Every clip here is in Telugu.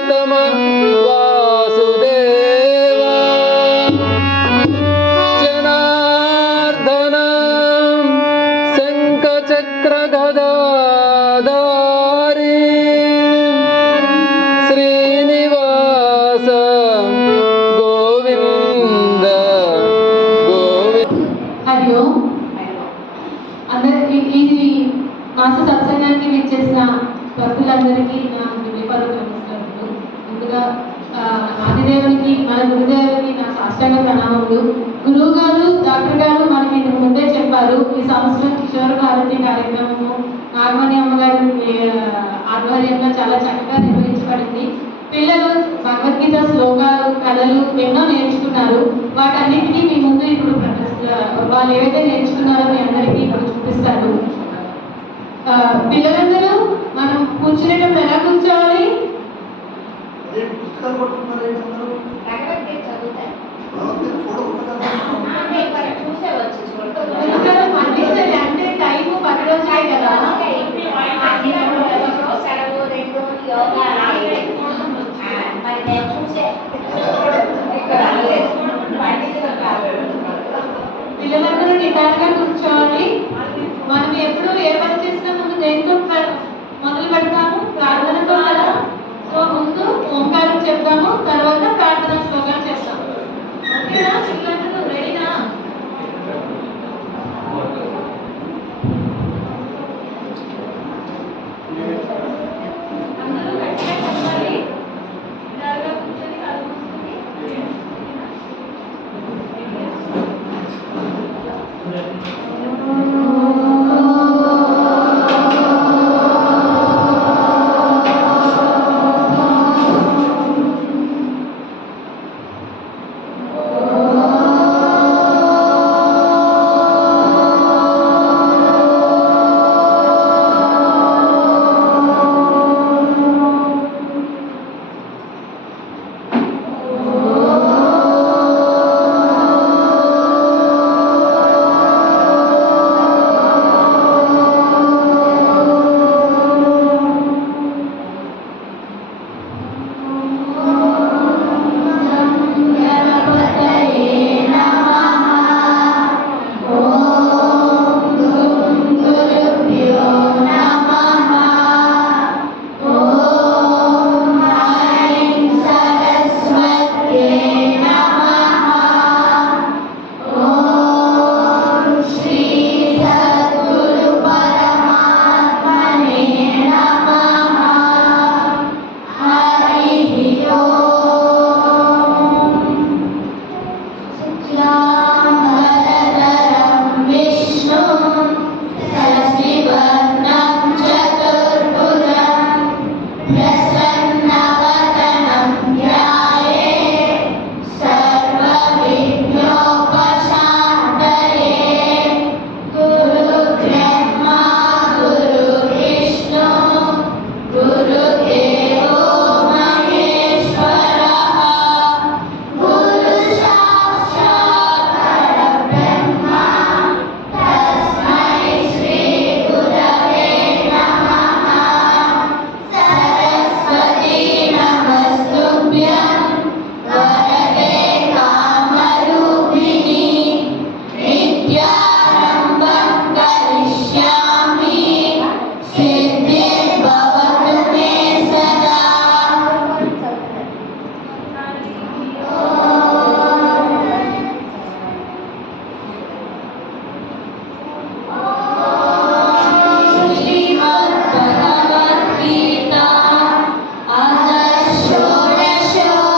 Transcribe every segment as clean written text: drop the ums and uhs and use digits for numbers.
పురుషోత్తమ వాసుదేవ జనార్దన శంఖచక్ర గదాధారి శ్రీనివాస గోవింద గోవింద. హరి ఓం. అందరికి ఈ మాస సత్సంగానికి విచ్చేసిన భక్తులందరికీ నా హృదయపూర్వక నమస్కారములు. ముందుగా ఆదిదేవునికి మన గురుదేవునికి నా సాష్టాంగ ప్రణామములు. గురువు గారు డాక్టర్ గారు మనకి ఇంతకు ముందే చెప్పారు, ఈ సంవత్సరం కిషోర భారతి కార్యక్రమము నాగమణి అమ్మగారి ఆధ్వర్యంలో చాలా చక్కగా నిర్వహించబడింది. పిల్లలు భగవద్గీత శ్లోకాలు కథలు ఎన్నో నేర్చుకున్నారు. వాటన్నిటినీ మీ ముందు ఇప్పుడు వాళ్ళు ఏవైతే నేర్చుకున్నారో మీ అందరికీ ఇప్పుడు చూపిస్తారు. పిల్లలందరూ మనం కూర్చునేటప్పుడు ఎలా కూర్చోవాలి? అంటే టైము 10 రోజులే కదా. పిల్లలందరూ నిటారుగా కూర్చోవాలి. మనం ఎప్పుడు ఏ పని చేసినా ముందు దేంతో మొదలు పెడతాము? ప్రార్థనతో కదా. సో ముందు ఓంకారం చెప్తాము, తర్వాత ప్రార్థన శ్లోకాలు చేస్తాము. ఓకేనా? పిల్లలందరూ రెడీనా? అందరూ గట్టిగా చెప్పాలి. నిటారుగా కూర్చొని కళ్ళు మూసుకొని. Show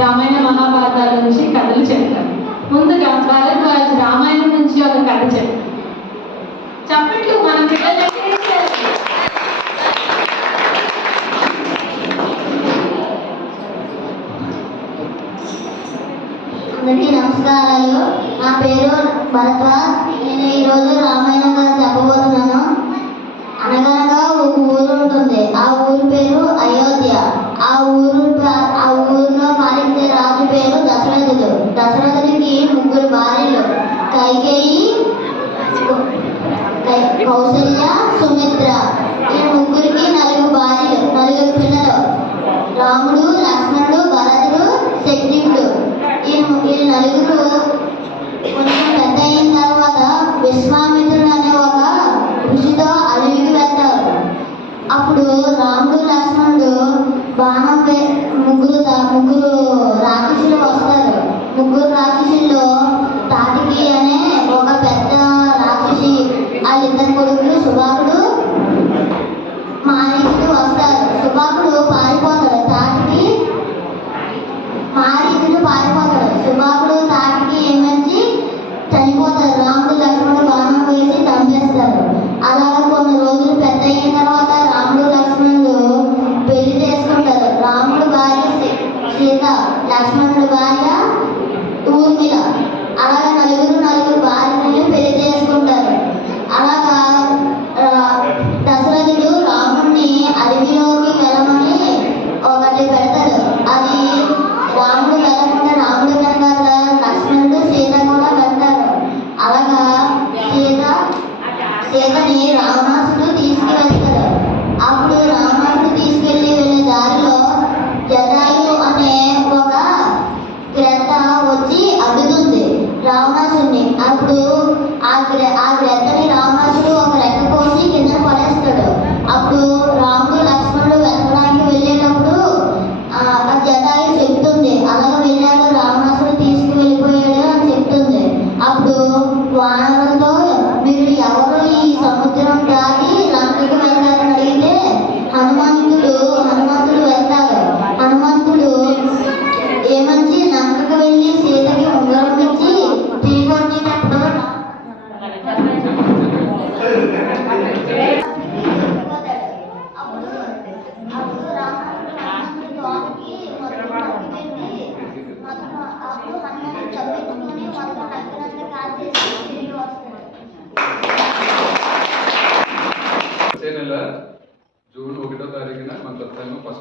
రామాయణ మహాభారతాల నుంచి కథలు చెప్తారు. ముందుగా భరద్వాజ్ రామాయణం నుంచి ఒక కథ చెప్తారు. చప్పట్లు మన పిల్లలకి. అందరికీ నమస్కారాలు. నా పేరు భరద్వాజ్. నేను ఈరోజు రామాయణం కథ చెప్పబోతున్నాను. అనగనగా ఒక ఊరు ఉంటుంది. ఆ ఊరి పేరు అయోధ్య. ఆ ఊరిలో పాలించే రాజు పేరు దశరథుడు. దశరథుడికి 3 భార్యలు, కైకేయి, కౌసల్య, సుమిత్ర. ఈ 3కి 4 భార్యలు, 4 పిల్లలు. రాముడు, లక్ష్మణుడు, భరతుడు, శత్రుఘ్నుడు. ఈ 4 కొంచెం పెద్ద అయిన తర్వాత విశ్వామిత్రుడు అనే ఒక ఋషితో అడవికి వెళ్తారు. అప్పుడు రాముడు, లక్ష్మణుడు బాణం ముగ్గురు రాక్షసులు వస్తారు. 3 రాక్షసుల్లో తాటికి అనే ఒక పెద్ద రాక్షసి, వాళ్ళిద్దరు కొడుకులు సుబాకుడు, మారీచుడు వస్తారు. సుబాకుడు పారిపోతాడు. మారీచుడు పారిపోతాడు. సుబాకుడు తాటికి ఏమొచ్చి చనిపోతారు. రాముడు, లక్ష్మణుడు బాణం వేసి చంపేస్తారు. అలాగే కొన్ని రోజులు పెద్ద అయిన తర్వాత రాముడు, లక్ష్మణుడు పెళ్లి చేసుకుంటారు. రాముడు భార్య సీత, లక్ష్మణుడు భార్య ఊర్మిళ. అలాగే 4 భార్యలను పెళ్లి చేసుకుంటారు. అలాగా దశరథుడు రాముడిని అడవిలోకి వెళ్ళమని ఒకటి పెడతాడు. అది రాముడు వెళ్ళకుండా రాముడు వెనకాల లక్ష్మణుడు, సీత కూడా వెళ్తారు. అలాగా సీతని రావణాసుడు తీసుకువెళ్తాడు. అప్పుడు రావణాసుడు తీసుకెళ్లి వెళ్ళే దారిలో జటాయు అనే ఒక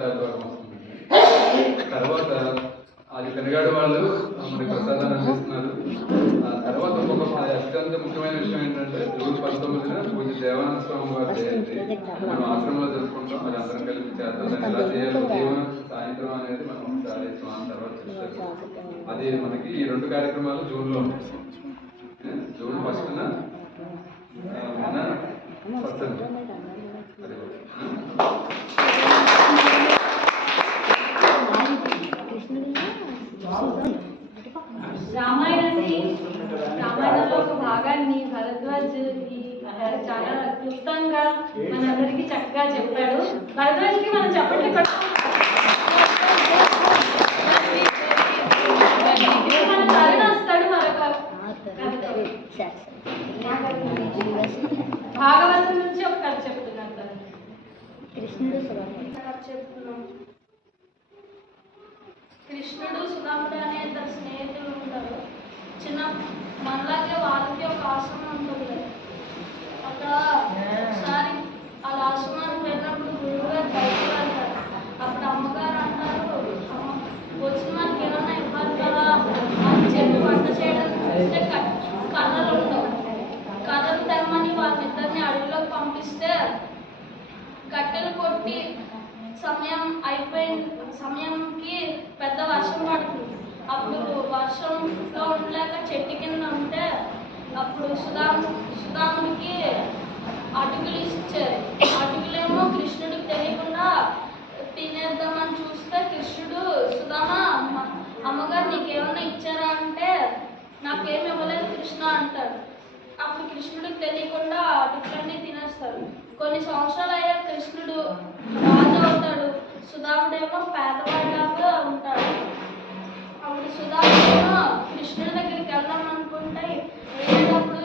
శాతవాహనం వస్తుంది. తర్వాత అది పెనగాడు వాళ్ళు మనకి ప్రసాదాన్ని అందిస్తున్నారు. ఆ తర్వాత ఒక్కొక్క అత్యంత ముఖ్యమైన విషయం ఏంటంటే జూన్ 19న పూజ దేవానంద స్వామి వారి జయంతి మనం ఆశ్రమంలో జరుపుకుంటాం. అది అందరం కలిసి చేద్దాం. దాన్ని ఎలా చేయాలి ఉదయం సాయంత్రం అనేది మనం ఒకసారి తర్వాత చూస్తారు. అది మనకి ఈ 2 కార్యక్రమాలు జూన్లో ఉంటాయి. జూన్ 1న మన సత్సంగం. రామాయణంలో ఒక భాగాన్ని భరద్వాజ్ చాలా క్లుప్తంగా మనందరికీ చక్కగా చెప్పాడు. భరద్వాజ్కి మనం చెప్పండి. మన తరుణ వస్తాడు మరొక భాగవతం నుంచి ఒక కథ చెప్తున్నారు. కృష్ణుడు సుధాముడు అనే ఇద్దరు స్నేహితులు ఉంటారు. చిన్న మనలాగే వాళ్ళకి ఒక ఆశ్రమం ఉంటుంది. అక్కడ ఒకసారి వాళ్ళ ఆశ్రమానికి వెళ్ళినప్పుడు గురువుగారు బయటకు వెళ్తారు. అప్పుడు అమ్మగారు అంటారు, వచ్చిన మనకి ఏమన్నా ఇవ్వాలి కదా అని చెప్పి వంట చేయడానికి చూస్తే కర్రలు ఉండవు. కర్రలు తెమ్మని వాళ్ళిద్దరిని అడవిలోకి పంపిస్తే కట్టెలు కొట్టి సమయంకి పెద్ద వర్షం పడుతుంది. అప్పుడు వర్షంలో ఉండలేక చెట్టు కింద ఉంటే అప్పుడు సుధాముడికి అటుకులు ఇచ్చారు. అటుకులేమో కృష్ణుడికి తెలియకుండా తినేద్దామని చూస్తే కృష్ణుడు సుధామ అమ్మగారు నీకేమన్నా ఇచ్చారా అంటే నాకేమి ఇవ్వలేదు కృష్ణ అంటాడు. అప్పుడు కృష్ణుడికి తెలియకుండా అటుకులన్నీ తినేస్తాడు. కొన్ని సంవత్సరాలు అయ్యాక కృష్ణుడు రాజు అవుతాడు. సుధాముడేమో పేదవాడిలాగా ఉంటాడు. అప్పుడు సుధాముడేమో కృష్ణుడి దగ్గరికి వెళ్దాం అనుకుంటే వెళ్ళేటప్పుడు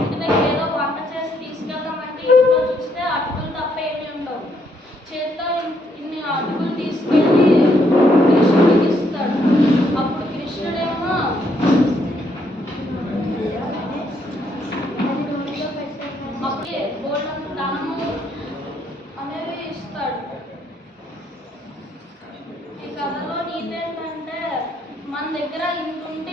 ఇంటి దగ్గర ఏదో వంట చేసి తీసుకెళ్దామంటే ఇంట్లో చూస్తే అటుకులు తప్ప ఏమీ ఉండవు. చేతితో ఇన్ని అటుకులు తీసుకెళ్ళి కృష్ణుడికి ఇస్తాడు. అప్పుడు కృష్ణుడేమో అప్పుడే గోల్డెన్ ధనము అనేది ఇస్తాడు. ఈ కథలో నీతి ఏంటంటే మన దగ్గర ఇంత ఉంటే